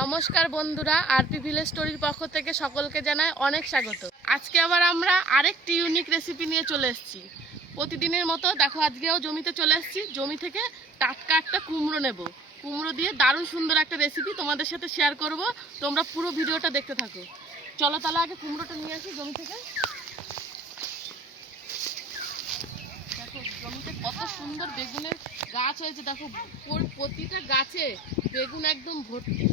নমস্কার বন্ধুরা, RP village স্টোরির পক্ষ থেকে সকলকে জানাই অনেক স্বাগত। আজকে আবার আমরা আরেকটি ইউনিক রেসিপি নিয়ে চলে এসেছি। প্রতিদিনের মতো দেখো, আজকেও জমিতে চলে এসেছি। জমি থেকে টাটকা একটা কুমড়ো নেব। কুমড়ো দিয়ে দারুণ সুন্দর একটা রেসিপি তোমাদের সাথে শেয়ার করব। তোমরা পুরো ভিডিওটা দেখতে থাকো। চলো তাহলে আগে কুমড়োটা নিয়ে আসি জমি থেকে। দেখো জমিতে কত সুন্দর বেগুনের গাছ হয়েছে। দেখো প্রতিটা গাছে বেগুন একদম ভর্তি।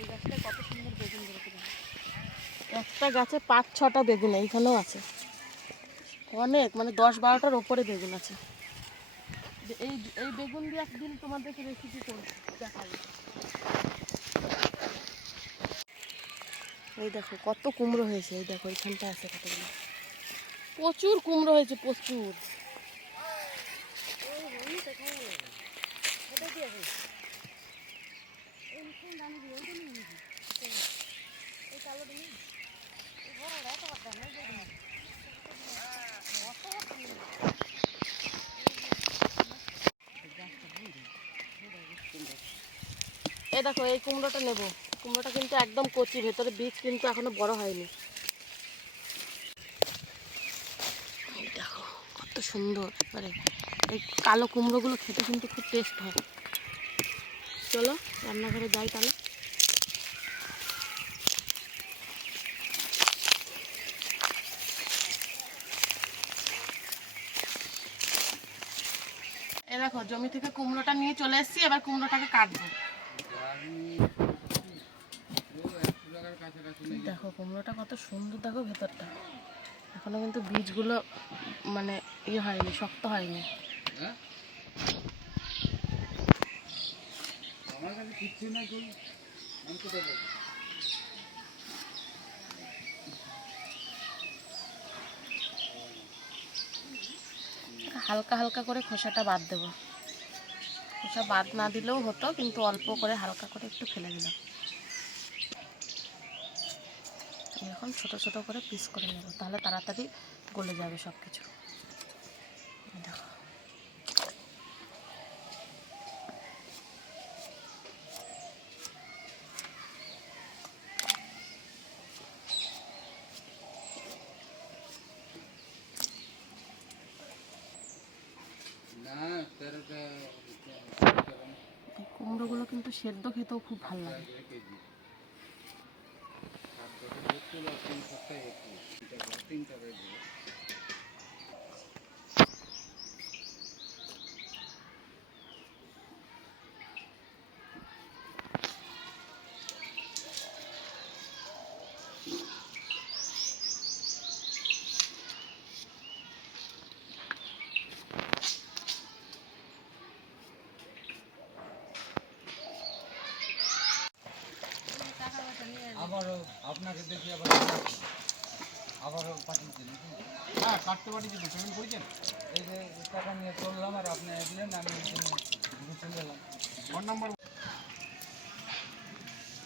এই গাছটায় কত সুন্দর বেগুন ধরেছে। একটা গাছে 5-6টা বেগুন এইখানেও আছে। অনেক, মানে 10-12টার ওপরে বেগুন আছে। এই এই বেগুন দিয়ে একদিন তোমাদেরকে রেসিপি করে দেখাবো। এই দেখো কত কুমড়ো হয়েছে। এই দেখো এখানটা আছে কতগুলো। প্রচুর কুমড়ো হয়েছে, প্রচুর। এই দেখো এই কুমড়োটা নেব। কুমড়োটা কিন্তু একদম কচি, ভেতরে বীজ কিন্তু এখনো বড় হয়নি। এই দেখো কত সুন্দর একবারে। এই কালো কুমড়োগুলো খেতে কিন্তু খুব টেস্ট হয়। চলো রান্নাঘরে যাই তাহলে। এই দেখো জমি থেকে কুমড়োটা নিয়ে চলে এসেছি। এবার কুমড়োটাকে কাটবো। দেখো কুমড়োটা কত সুন্দর, দেখো ভেতরটা এখনো কিন্তু বীজগুলো মানে হয়নি, শক্ত হয়নি। হালকা হালকা করে খোসাটা বাদ দেবো। খোসা বাদ না দিলেও হতো, কিন্তু অল্প করে হালকা করে একটু ফেলে দিলাম। এখন ছোট ছোট করে পিস করে নেব, তাহলে তাড়াতাড়ি গলে যাবে সব কিছু। দেখো কুমড়োগুলো কিন্তু সেদ্ধ খেতেও খুব ভালো লাগে। আবারও আপনাকে দেখি আবারও পাঠিয়েছেন। হ্যাঁ, কাটতে পাঠিয়েছেন, পেমেন্ট করেছেন। এই যে টাকা নিয়ে চললাম আর আপনি দিলেন, আমি ঘুরে চলে এলাম। Phone number.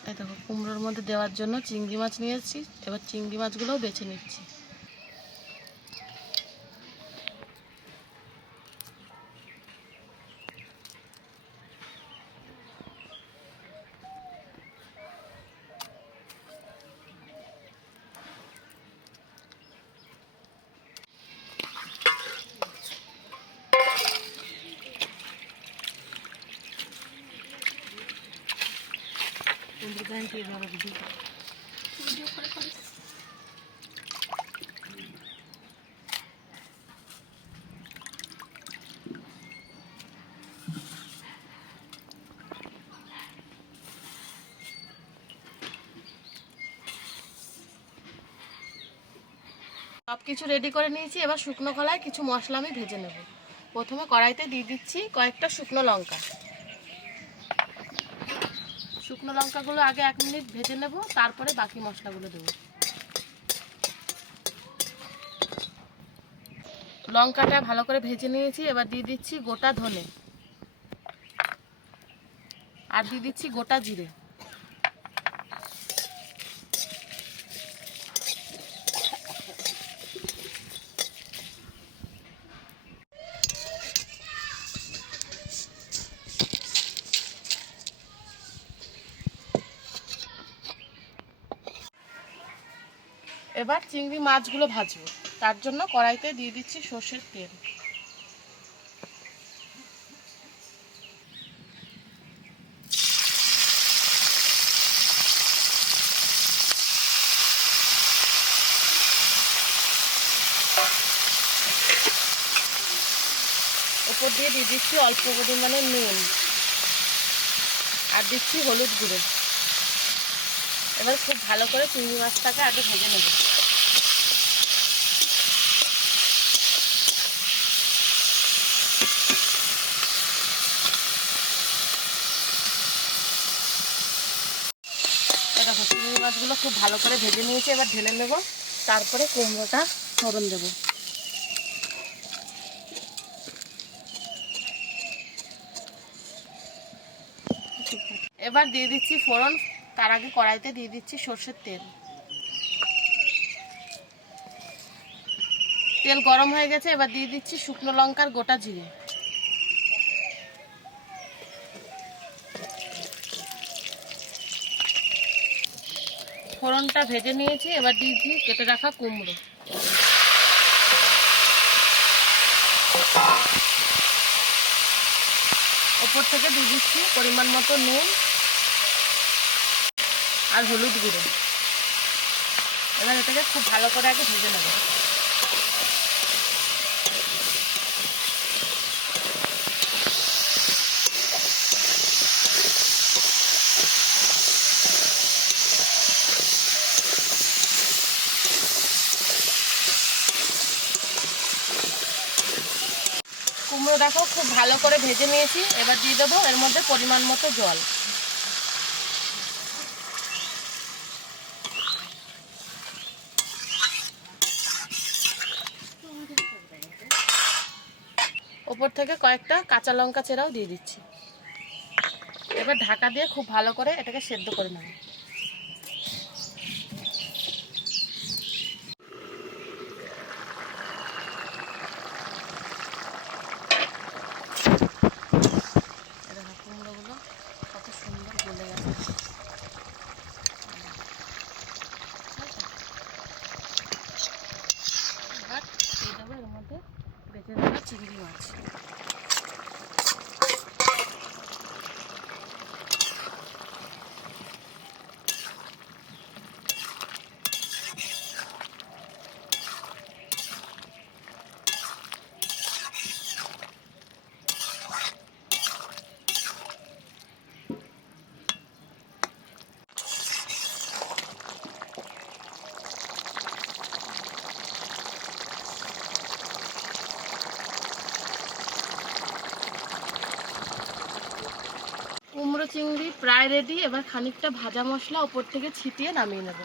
এই দেখো কুমড়োর মধ্যে দেওয়ার জন্য চিংড়ি মাছ নিয়েছি। এবার চিংড়ি মাছগুলোও বেছে নিচ্ছি। সব কিছু রেডি করে নিয়েছি। এবার শুকনো কলায় কিছু মশলা আমি ভেজে নেব। প্রথমে কড়াইতে দিয়ে দিচ্ছি কয়েকটা শুকনো লঙ্কা। শুকনো লঙ্কাগুলো আগে 1 মিনিট ভেজে নেব, তারপরে বাকি মশলাগুলো দেবো। লঙ্কাটা ভালো করে ভেজে নিয়েছি। এবার দিয়ে দিচ্ছি গোটা ধনে আর দিয়ে দিচ্ছি গোটা জিরে। এবার চিংড়ি মাছগুলো ভাজবো, তার জন্য কড়াইতে দিয়ে দিচ্ছি সর্ষের তেল। ওপর দিয়ে দিয়ে দিচ্ছি অল্প পরিমাণে নুন, আর দিচ্ছি হলুদ গুঁড়ো। এবার খুব ভালো করে চিংড়ি মাছটাকে আগে ভেজে নেব। দেখো চিংড়ি মাছগুলো খুব ভালো করে ভেজে নিয়েছি, এবার ঢেলে নেব, তারপরে কুমড়োটা ফোড়ন দেব। এবার দিয়ে দিচ্ছি ফোড়ন, তার আগে কড়াইতে দিয়ে দিচ্ছি সর্ষের তেল। তেল গরম হয়ে গেছে, এবার দিয়ে দিচ্ছি শুকনো লঙ্কার গোটা জিরে। ফোড়নটা ভেজে নিয়েছি, এবার দিয়েছি কেটে রাখা কুমড়ো। ওপর থেকে দিয়ে দিচ্ছি পরিমাণ মতো নুন আর হলুদ গুঁড়ো। এবার এটাকে খুব ভালো করে আগে ভেজে নেব। কুমড়ো দেখো খুব ভালো করে ভেজে নিয়েছি, এবার দিয়ে দেবো এর মধ্যে পরিমাণ মতো জল। ওপর থেকে কয়েকটা কাঁচা লঙ্কা চেরাও দিয়ে দিচ্ছি। এবার ঢাকা দিয়ে খুব ভালো করে এটাকে সেদ্ধ করে নেব। কুমড়োগুলো কত সুন্দর গলে গেছে। এবার দিয়ে দেবো এর মধ্যে বেঁচে দেওয়া চিংড়ি মাছ। কুমড়ো চিংড়ি প্রায় রেডি। এবার খানিকটা ভাজা মশলা ওপর থেকে ছিটিয়ে নামিয়ে নেব।